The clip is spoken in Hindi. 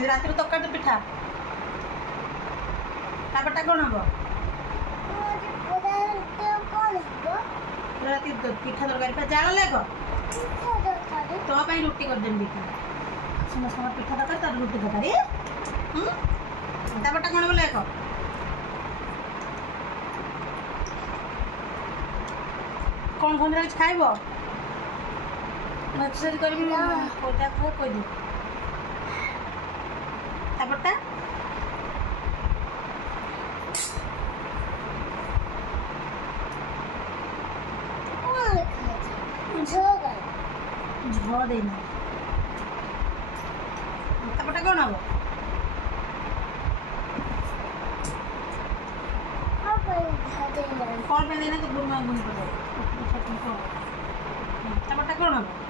रात तक पिठा तापटा कौन हम राति पिठा तरकारी जाल लेख तो रुटी करदेवी समस्त पिठा तरकारी तार रुटी तरकारी तापटा कौन बोले कौन कौन किसी खाइब एक्सरसाइज कर कह दे तापटा झ देना तापटा कौन हम कौन पे देना तो गुण गुण तापटा कौन हम